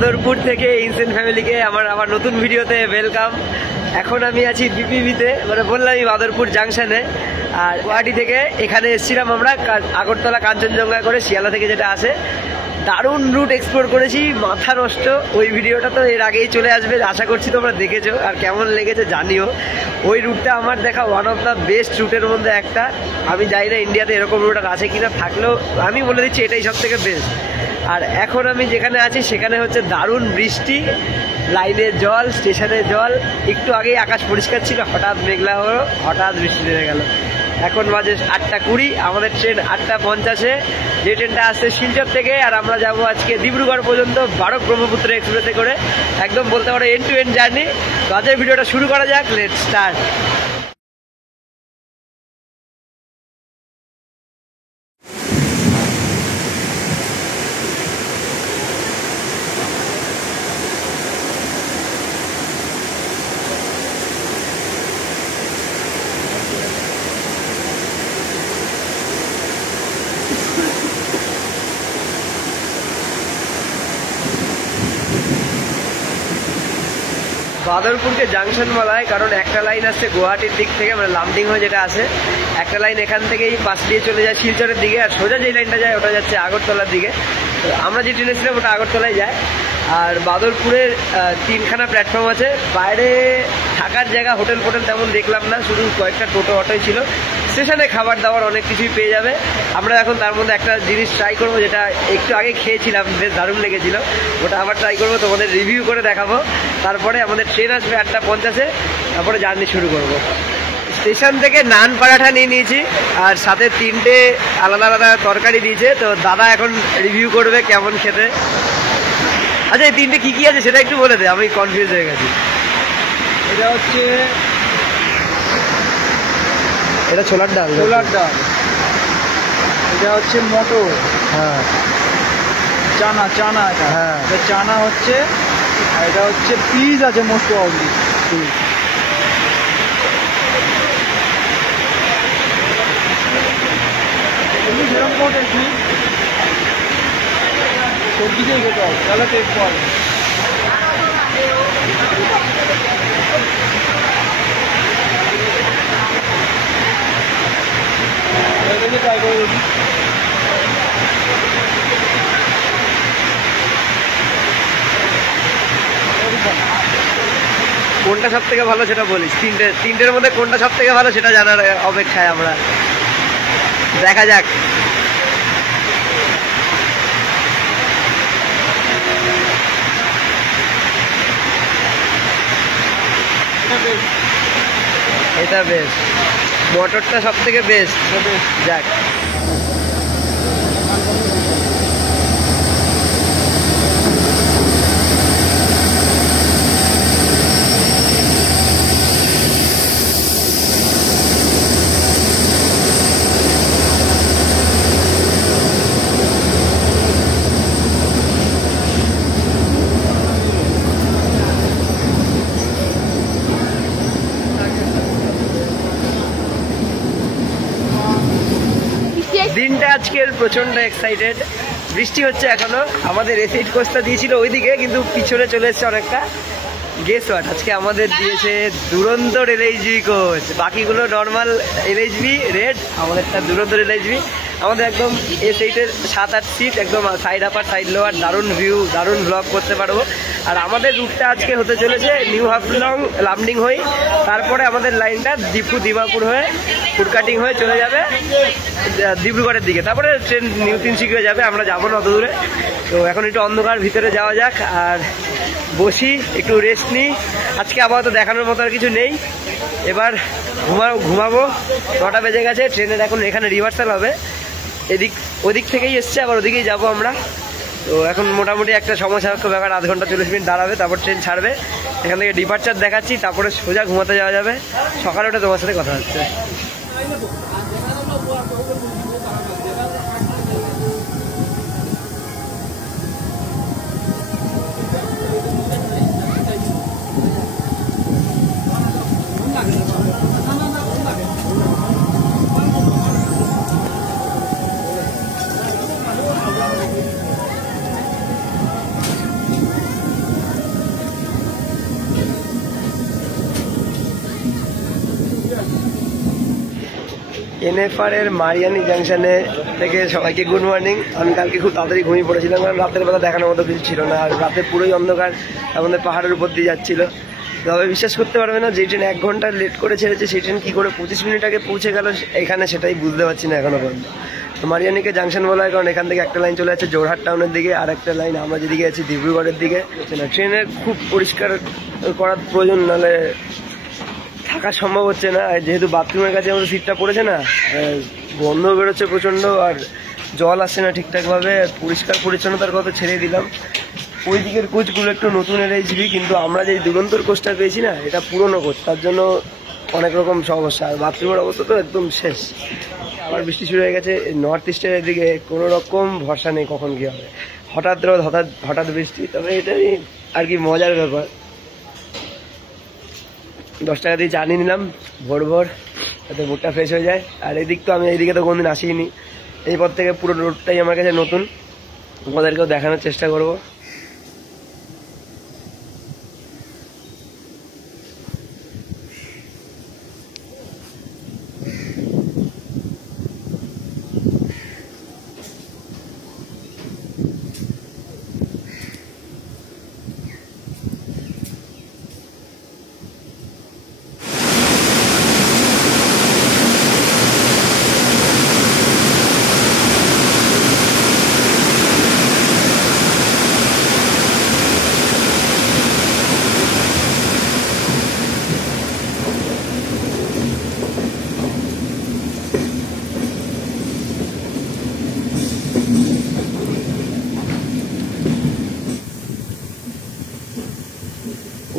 বাদরপুর থেকে ইনসেন্ট ফ্যামিলিকে আমার নতুন ভিডিওতে ওয়েলকাম। এখন আমি আছি বিপিভিতে, মানে বললামই বাদরপুর জাংশনে। আর গুয়াহাটি থেকে এখানে এসেছিলাম আমরা আগরতলা কাঞ্চনজঙ্ঘা করে, শিয়ালদা থেকে যেটা আসে। দারুণ রুট এক্সপ্লোর করেছি, মাথা নষ্ট। ওই ভিডিওটা তো এর আগেই চলে আসবে, আশা করছি তোমরা দেখেছো, আর কেমন লেগেছে জানিও। ওই রুটটা আমার দেখা ওয়ান অফ দ্য বেস্ট রুটের মধ্যে একটা। আমি জানি না ইন্ডিয়াতে এরকম রুট আছে কিনা, থাকলেও আমি বলে দিচ্ছি এটাই সব থেকে বেস্ট। আর এখন আমি যেখানে আছি সেখানে হচ্ছে দারুণ বৃষ্টি, লাইনের জল, স্টেশনের জল। একটু আগেই আকাশ পরিষ্কার ছিল, হঠাৎ মেঘলা হলো, হঠাৎ বৃষ্টি নেমে গেল। এখন বাজে 8:20, আমাদের ট্রেন 8:50-এ, যে ট্রেনটা আসছে শিলচর থেকে। আর আমরা যাবো আজকে ডিব্রুগড় পর্যন্ত বারক ব্রহ্মপুত্র এক্সপ্রেসে করে, একদম বলতে পারো এন্ড টু এন্ড জার্নি। তো আজকের ভিডিওটা শুরু করা যাক, লেটস স্টার্ট। বাদরপুরকে জাংশন বলা হয় কারণ একটা লাইন আসছে গুয়াহাটির দিক থেকে, মানে লামডিং হয়ে যেটা আছে, একটা লাইন এখান থেকেই পাশ দিয়ে চলে যায় শিলচরের দিকে। আর সোজা যেই লাইনটা যায় ওটা যাচ্ছে আগরতলার দিকে। তো আমরা যে ট্রেনে ছিলাম ওটা আগরতলায় যায়। আর বাদরপুরের 3খানা প্ল্যাটফর্ম আছে। বাইরে থাকার জায়গা, হোটেল ফোটেল তেমন দেখলাম না, শুধু কয়েকটা টোটো অটোই ছিল। স্টেশনে খাবার দাবার অনেক কিছুই পেয়ে যাবে। আমরা এখন তার মধ্যে একটা জিনিস ট্রাই করবো, যেটা একটু আগে খেয়েছিলাম, বেশ দারুণ লেগেছিল। ওটা আবার ট্রাই করবো, তোমাদের রিভিউ করে দেখাবো। তারপরে আমাদের ট্রেন আসবে 8:50-এ, তারপরে জার্নি শুরু করব। স্টেশন থেকে নান পরাঠা নিয়ে নিয়েছি, আর সাথে 3টে আলাদা আলাদা তরকারি দিয়েছে। তো দাদা এখন রিভিউ করবে কেমন খেতে। আচ্ছা, এই 3টে কী কী আছে সেটা একটু বলে দে, আমি কনফিউজ হয়ে গেছি। এটা হচ্ছে এটা ছোলার ডাল। এটা হচ্ছে মটর, হ্যাঁ, চানা এটা। হ্যাঁ, এটা চানা হচ্ছে, আর এটা হচ্ছে পিস আছে মোস্ট প্রবাবলি। সেরকম কোনো টেস্ট নেই, সবজি দিয়ে খেতে হবে, তাহলে টেস্ট পাওয়া যাবে। ট্রাই করে দেখি। কোনটা সব থেকে ভালো সেটা বলিস। তিনটের মধ্যে কোনটা সব থেকে ভালো সেটা জানার অপেক্ষায় আমরা। দেখা যাক। এটা বেস্ট, মটরটা সব থেকে বেস্ট। যাক, দিনটা আজকের প্রচন্ড এক্সাইটেড। বৃষ্টি হচ্ছে এখনো। আমাদের এসিড কোচটা দিয়েছিল ওইদিকে, কিন্তু পিছনে চলে এসছে অনেকটা। গেস হোয়াট, আজকে আমাদের দিয়েছে দুরন্তর এলএইচবি কোচ। বাকিগুলো নর্মাল এলএইচবি রেড, আমাদেরটা দুরন্তর এলএইচবি। আমাদের একদম এ সাইডের 7-8 সিট, একদম সাইড আপার সাইড লোয়ার, দারুণ ভিউ, দারুণ ব্লগ করতে পারবো। আর আমাদের রুটটা আজকে হতে চলেছে নিউ হাফলং, লামডিং হয়ে, তারপরে আমাদের লাইনটা দিমাপুর হয়ে, ফুডকাটিং হয়ে চলে যাবে ডিব্রুগড়ের দিকে। তারপরে ট্রেন নিউ তিনসুকিয়া যাবে। আমরা যাবো না অত দূরে। তো এখন একটু অন্ধকার, ভিতরে যাওয়া যাক আর বসি, একটু রেস্ট নিই। আজকে আপাতত দেখানোর মতো আর কিছু নেই। এবার ঘুমাবো। 9টা বেজে গেছে। ট্রেনের এখন এখানে রিভার্সাল হবে, ওদিক থেকেই এসছে, আবার ওদিকেই যাবো আমরা। তো এখন মোটামুটি একটা সমস্যাক্ষ ব্যাপার, 0.5 ঘন্টা 40 মিনিট দাঁড়াবে, তারপর ট্রেন ছাড়বে। এখান থেকে ডিপার্চার দেখাচ্ছি, তারপরে সোজা ঘুমাতে যাওয়া যাবে। সকালে ওটা তোমার সাথে কথা হচ্ছে। এনএফআর এর মারিয়ানি জাংশনে থেকে সবাইকে গুড মর্নিং। আমি কালকে খুব তাড়াতাড়ি ঘুমিয়ে পড়েছিলাম, কারণ রাতের বেলা দেখানোর মতো কিছু ছিল না, আর রাতে পুরোই অন্ধকার, আমাদের পাহাড়ের উপর দিয়ে যাচ্ছিল। তবে বিশ্বাস করতে পারবে না, যে ট্রেন 1 ঘন্টা লেট করে ছেড়েছে সেই ট্রেন কী করে 25 মিনিট আগে পৌঁছে গেল এখানে, সেটাই বুঝতে পারছি না এখনো পর্যন্ত। তো মারিয়ানিকে জাংশন বলা হয় কারণ এখান থেকে একটা লাইন চলে যাচ্ছে জোরহাট টাউনের দিকে, আর একটা লাইন আমরা যেদিকে আছি ডিব্রুগড়ের দিকে। ট্রেনের খুব পরিষ্কার করার প্রয়োজন, নাহলে থাকা সম্ভব হচ্ছে না। আর যেহেতু বাথরুমের কাছে আমাদের সিটটা পড়েছে না, গন্ধ বেরোচ্ছে প্রচণ্ড, আর জল আসছে না ঠিকঠাকভাবে। পরিষ্কার পরিচ্ছন্নতার কথা ছেড়ে দিলাম। ওই দিকের কোচগুলো একটু নতুন এলএইচবি, কিন্তু আমরা যে দুরন্তর কোচটা পেয়েছি না, এটা পুরনো কোচ, তার জন্য অনেক রকম সমস্যা। আর বাথরুমের অবস্থা তো একদম শেষ। আবার বৃষ্টি শুরু হয়ে গেছে। নর্থ ইস্টের এদিকে কোনো রকম ভরসা নেই কখন কী হবে, হঠাৎ রোদ হঠাৎ বৃষ্টি। তবে এটাই আর কি মজার ব্যাপার। 10 টাকা দিয়ে চা নিয়ে নিলাম ভোর ভোর, যাতে মুডটা ফ্রেশ হয়ে যায়। আর এদিক তো আমি এইদিকে তো কোনোদিন আসিনি, এই পর থেকে পুরো রোডটাই আমার কাছে নতুন, তোমাদেরকেও দেখানোর চেষ্টা করবো।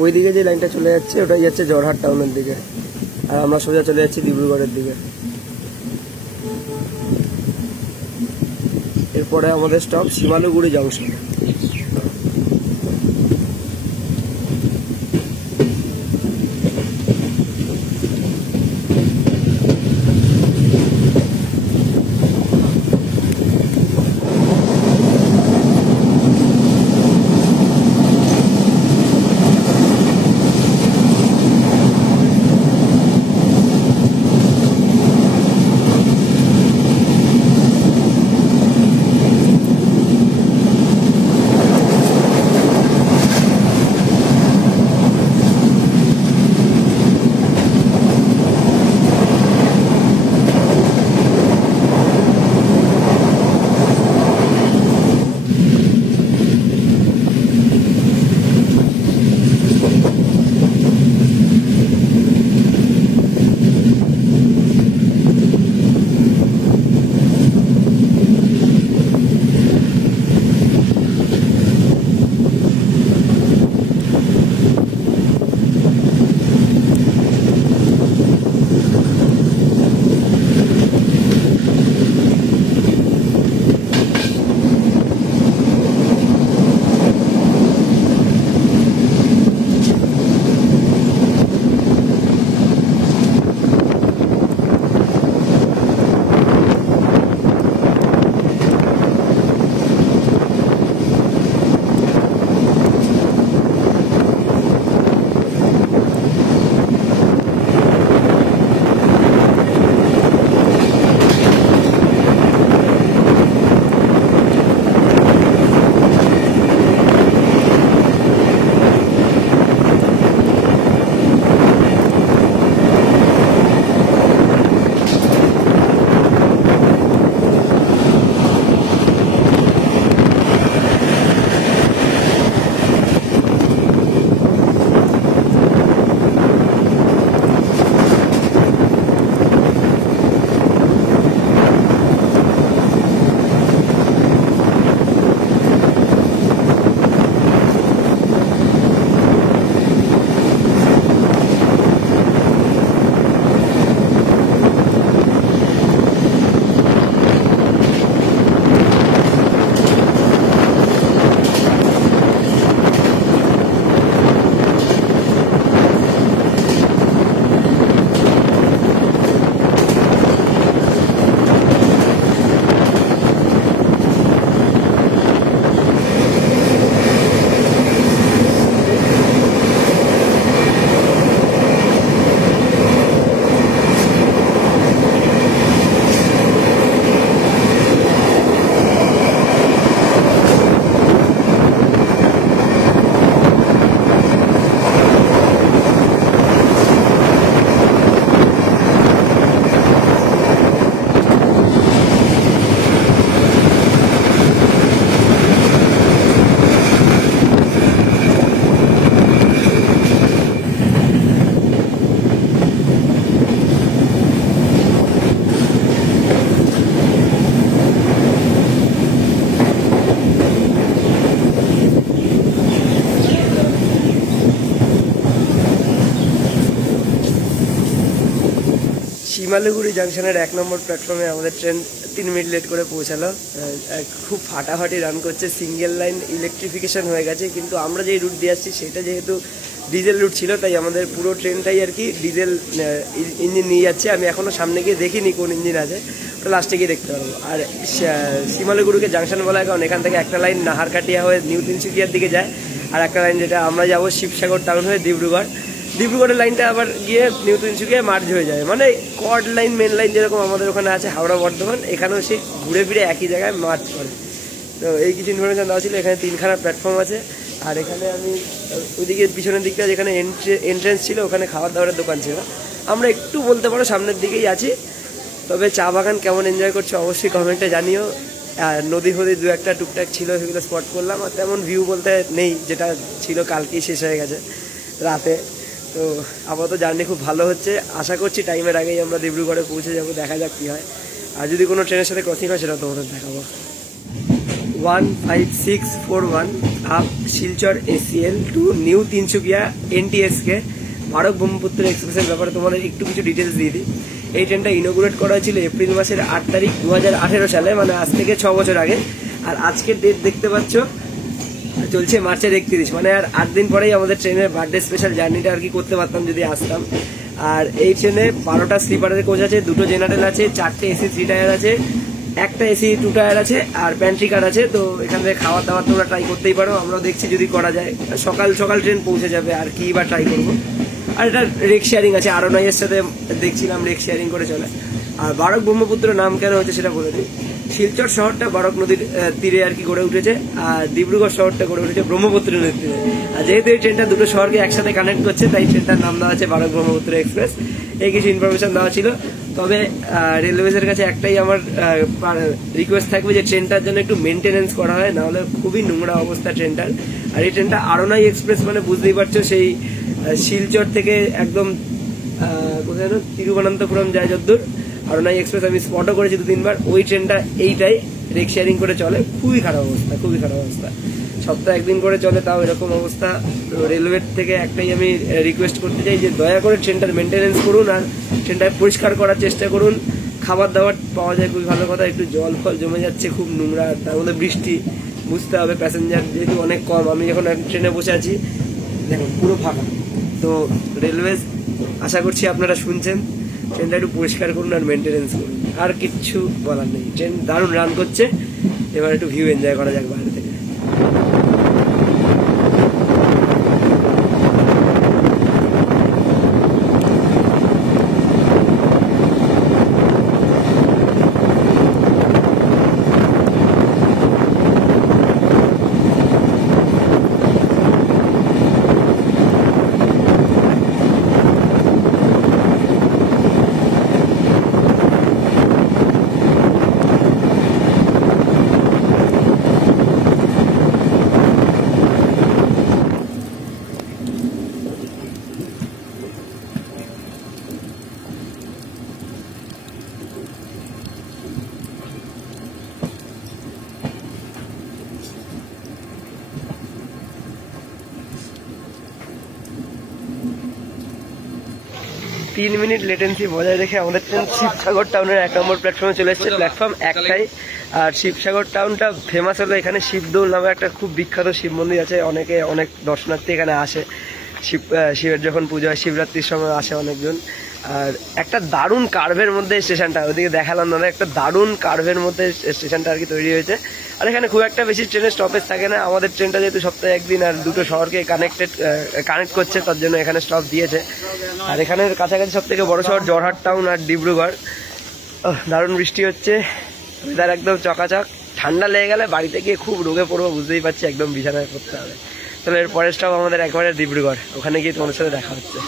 ওই দিকে যে লাইনটা চলে যাচ্ছে ওটাই যাচ্ছে জোরহাট টাউনের দিকে, আর আমরা সোজা চলে যাচ্ছি ডিব্রুগড়ের দিকে। এরপরে আমাদের স্টপ শিমালুগুড়ি জংশন। শিমালুগুড়ি জাংশনের 1 নম্বর প্ল্যাটফর্মে আমাদের ট্রেন 3 মিনিট লেট করে পৌঁছালো। খুব ফাটাফাটি রান করছে, সিঙ্গেল লাইন ইলেকট্রিফিকেশন হয়ে গেছে, কিন্তু আমরা যেই রুট দিয়ে আসছি সেটা যেহেতু ডিজেল রুট ছিল, তাই আমাদের পুরো ট্রেনটাই আর কি ডিজেল ইঞ্জিন নিয়ে যাচ্ছে। আমি এখনও সামনে গিয়ে দেখিনি কোন ইঞ্জিন আছে, ওটা লাস্টে গিয়ে দেখতে পারবো। আর শিমালুগুড়িকে জাংশন বলা হয় কারণ এখান থেকে একটা লাইন নাহারকাটিয়া হয়ে নিউ তিনসুকিয়ার দিকে যায়, আর একটা লাইন যেটা আমরা যাবো শিবসাগর টাউন হয়ে ডিব্রুগড়ের লাইনটা আবার গিয়ে নিউ তিনসুকিয়া মার্জ হয়ে যায়। মানে কর্ড লাইন, মেন লাইন যেরকম আমাদের ওখানে আছে হাওড়া বর্ধমান, এখানেও সেই ঘুরে ফিরে একই জায়গায় মার্জ করে। তো এই কিছু ইনফরমেশন দেওয়া ছিল। এখানে 3খানা প্ল্যাটফর্ম আছে, আর এখানে আমি ওইদিকে পিছনের দিকটা যেখানে এন্ট্রেন্স ছিল ওখানে খাবার দাবারের দোকান ছিল। আমরা একটু বলতে পারো সামনের দিকেই আছি। তবে চা বাগান কেমন এনজয় করছো অবশ্যই কমেন্টে জানিও। আর নদী ফদী 2-1টা টুকটাক ছিল, সেগুলো স্পট করলাম। আর তেমন ভিউ বলতে নেই, যেটা ছিল কালকেই শেষ হয়ে গেছে রাতে। তো আপাতত জার্নি খুব ভালো হচ্ছে, আশা করছি টাইমের আগেই আমরা ডিব্রুগড়ে পৌঁছে যাবো। দেখা যাক কী হয়, আর যদি কোনো ট্রেনের সাথে ক্রসিং হয় সেটা তোমাদের দেখাবো। 15641 up Silchar ACL to new Tinsukia NTSকে ভারত ব্রহ্মপুত্র এক্সপ্রেসের ব্যাপারে তোমাদের একটু কিছু ডিটেলস দিয়ে দিই। এই ট্রেনটা ইনোগ্রেট করা হয়েছিল এপ্রিল মাসের 8 তারিখ 2018 সালে, মানে আজ থেকে 6 বছর আগে। আর আজকের ডেট দেখতে পাচ্ছ চলছে মার্চের 31, মানে আর 8 দিন পরেই আমাদের ট্রেনের বার্থডে স্পেশাল জার্নিটা আর কি করতে পারতাম যদি আসতাম। আর এই ট্রেনে 12টা স্লিপারের কোচ আছে, 2টো জেনারেল আছে, 4টে AC 3 টায়ার আছে, একটা AC 2 টায়ার আছে, আর প্যান্ট্রি কার আছে। তো এখান থেকে খাওয়ার দাওয়ার তোমরা ট্রাই করতেই পারো, আমরাও দেখছি যদি করা যায়। সকাল সকাল ট্রেন পৌঁছে যাবে, আর কি বা ট্রাই করবো। আর এটা রেক শেয়ারিং আছে, আরোনাইয়ের সাথে দেখছিলাম রেক শেয়ারিং করে চলে। আর বারক ব্রহ্মপুত্র নাম কেন হচ্ছে সেটা বলে দিই। শিলচর শহরটা বারক নদীর তীরে আর কি গড়ে উঠেছে, আর ডিব্রুগড় শহরটা গড়ে উঠেছে ব্রহ্মপুত্র নদীর তীরে। আর যেহেতু এই ট্রেনটা দুটো শহরকে একসাথে কানেক্ট করছে, তাই ট্রেনটার নাম দেওয়া আছে বারক ব্রহ্মপুত্র এক্সপ্রেস। এই কিছু ইনফরমেশন দেওয়া ছিল। তবে রেলওয়েজের কাছে একটাই আমার রিকোয়েস্ট থাকবে যে ট্রেনটার জন্য একটু মেনটেনেন্স করা হয়, নাহলে খুবই নোংরা অবস্থা ট্রেনটার। আর এই ট্রেনটা আরোনাই এক্সপ্রেস, মানে বুঝতেই পারছো সেই শিলচর থেকে একদম কোথায় তিরুবনন্তপুরম যায় যদ্দূর। আরোনাই এক্সপ্রেস আমি স্পটও করেছি 2-3 বার। ওই ট্রেনটা এইটাই রেক শেয়ারিং করে চলে, খুবই খারাপ অবস্থা, খুবই খারাপ অবস্থা। সপ্তাহে 1 দিন করে চলে, তাও এরকম অবস্থা। তো রেলওয়ের থেকে একটাই আমি রিকোয়েস্ট করতে চাই যে দয়া করে ট্রেনটার মেনটেনেন্স করুন, আর ট্রেনটা পরিষ্কার করার চেষ্টা করুন। খাবার দাবার পাওয়া যায়, খুবই ভালো কথা। একটু জল ফল জমে যাচ্ছে, খুব নোংরা, তার মধ্যে বৃষ্টি, বুঝতে হবে। প্যাসেঞ্জার যেহেতু অনেক কম, আমি যখন ট্রেনে বসে আছি দেখুন পুরো ফাঁকা। তো রেলওয়েজ আশা করছি আপনারা শুনছেন, ট্রেনটা একটু পরিষ্কার করুন আর মেনটেনেন্স করুন। আর কিচ্ছু বলার নেই, ট্রেন দারুণ রান করছে। এবার একটু ভিউ এনজয় করা যাক বাইরে থেকে। তিন মিনিট লেটেন্সি বজায় রেখে আমাদের ট্রেন শিবসাগর টাউনের 1 নম্বর প্ল্যাটফর্মে চলে এসেছে। প্ল্যাটফর্ম একটাই। আর শিবসাগর টাউনটা ফেমাস হলো এখানে শিবদৌল নামে একটা খুব বিখ্যাত শিব মন্দির আছে। অনেক দর্শনার্থী এখানে আসে, শিবের যখন পুজো হয়, শিবরাত্রির সময় আসে অনেকজন। আর একটা দারুণ কার্ভের মধ্যে স্টেশনটা, ওদিকে দেখালাম দাদা, একটা দারুণ কার্ভের মধ্যে স্টেশনটা আর কি তৈরি হয়েছে। আর এখানে খুব একটা বেশি ট্রেনের স্টপেজ থাকে না। আমাদের ট্রেনটা যেহেতু সপ্তাহে 1 দিন আর দুটো শহরকে কানেক্ট করছে, তার জন্য এখানে স্টপ দিয়েছে। আর এখানের কাছাকাছি সব থেকে বড় শহর জরহাট টাউন আর ডিব্রুগড়। দারুণ বৃষ্টি হচ্ছে, ওয়েদার একদম চকাচক। ঠান্ডা লেগে গেলে বাড়িতে গিয়ে খুব রোগে পড়বো, বুঝতেই পারছি, একদম বিছানায় পড়তে হবে। তাহলে এর পরের স্টপ আমাদের একবারে ডিব্রুগড়, ওখানে গিয়ে তোমাদের সাথে দেখা হচ্ছে।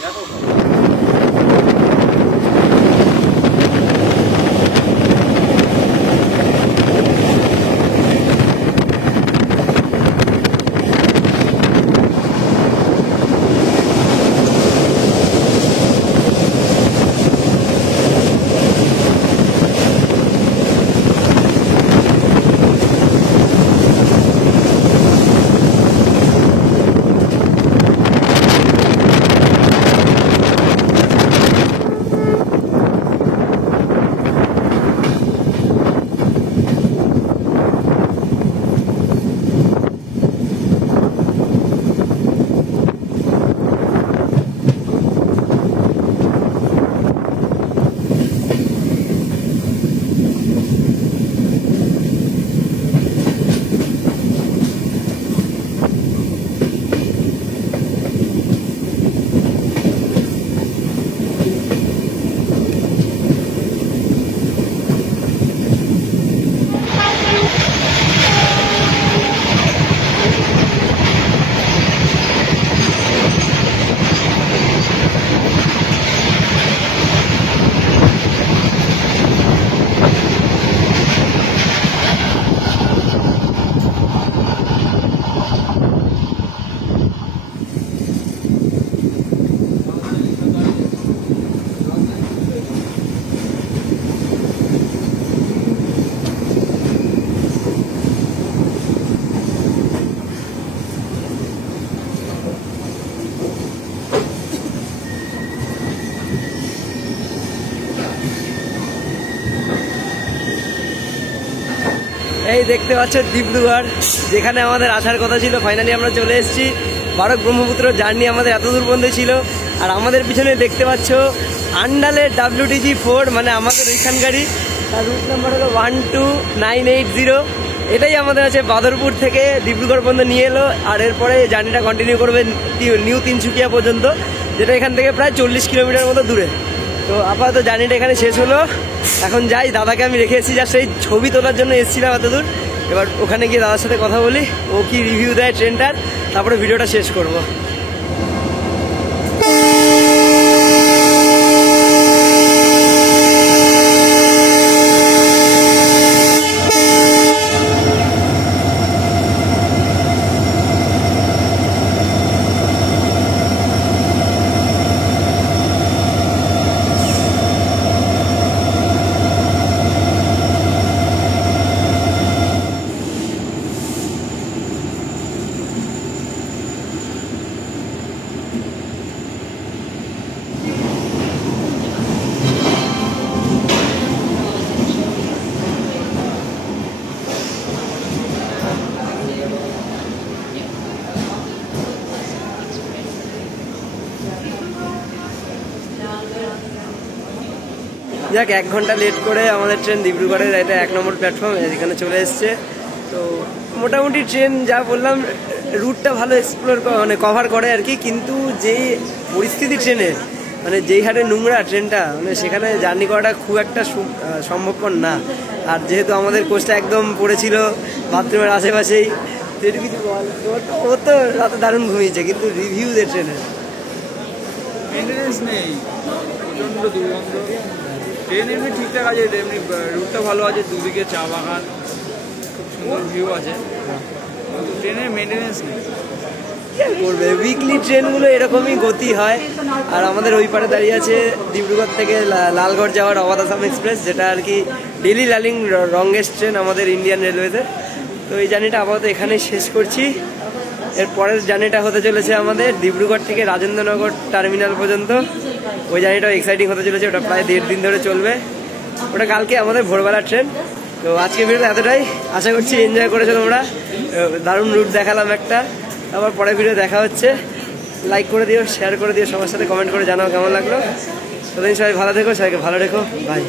এই দেখতে পাচ্ছ ডিব্রুগড়, যেখানে আমাদের আসার কথা ছিল। ফাইনালি আমরা চলে এসেছি। বারক ব্রহ্মপুত্র জার্নি আমাদের এত দূর পর্যন্ত ছিল। আর আমাদের পিছনে দেখতে পাচ্ছ আন্ডালের WTG4, মানে আমাদের ওইখানকারই। তার রুট নাম্বার হলো 12980। এটাই আমাদের আছে বাদরপুর থেকে ডিব্রুগড় পর্যন্ত নিয়ে এলো। আর এরপরে জার্নিটা কন্টিনিউ করবে নিউ তিনসুকিয়া পর্যন্ত, যেটা এখান থেকে প্রায় 40 কিলোমিটার মতো দূরে। তো আপাতত জার্নিটা এখানে শেষ হলো। এখন যাই, দাদাকে আমি রেখে এসেছি জাস্ট এই ছবি তোলার জন্য এসেছিলাম এত দূর। এবার ওখানে গিয়ে দাদার সাথে কথা বলি, ও কি রিভিউ দেয় ট্রেনটার, তারপরে ভিডিওটা শেষ করব। যাক, 1 ঘন্টা লেট করে আমাদের ট্রেন ডিব্রুগড়ের এটা 1 নম্বর প্ল্যাটফর্ম এখানে চলে এসছে। তো মোটামুটি ট্রেন যা বললাম রুটটা ভালো এক্সপ্লোর মানে কভার করে আর কি, কিন্তু যেই পরিস্থিতি ট্রেনের, মানে যেই হারে নোংরা ট্রেনটা, মানে সেখানে জার্নি করাটা খুব একটা সম্ভবপর না। আর যেহেতু আমাদের কোচটা একদম পড়েছিল বাথরুমের আশেপাশেই, তো একটু কিছু বল। ও তো রাতে দারুণ ঘুমিয়েছে, কিন্তু রিভিউ দে ট্রেনের মেনটেনেন্স নেই, প্রচণ্ড দুর্গন্ধ। ট্রেন এমনি ঠিকঠাক আছে, এমনি রুটটা ভালো আছে, দুদিকে চা বাগান, খুব সুন্দর ভিউ আছে, কিন্তু ট্রেনের মেনটেনেন্স নেই। করবে উইকলি ট্রেনগুলো এরকমই গতি হয়। আর আমাদের ওই পারে দাঁড়িয়ে আছে ডিব্রুগড় থেকে লালগড় যাওয়ার অবাধ আসাম এক্সপ্রেস, যেটা আর কি ডেলি লালিং লংগেস্ট ট্রেন আমাদের ইন্ডিয়ান রেলওয়েতে। তো এই জার্নিটা আপাতত এখানেই শেষ করছি। এর পরের জার্নিটা হতে চলেছে আমাদের ডিব্রুগড় থেকে রাজেন্দ্রনগর টার্মিনাল পর্যন্ত। ওই জার্নিটাও এক্সাইটিং হতে চলেছে, ওটা প্রায় 1.5 দিন ধরে চলবে। ওটা কালকে আমাদের ভোরবেলার ট্রেন। তো আজকে ভিডিওটা এতটাই, আশা করছি এনজয় করেছো তোমরা। দারুণ রুট দেখালাম একটা। আবার পরের ভিডিও দেখা হচ্ছে। লাইক করে দিও, শেয়ার করে দিও, সবার সাথে কমেন্ট করে জানাও কেমন লাগলো। ততদিন সবাই ভালো থেকো, সবাইকে ভালো রেখো, বাই।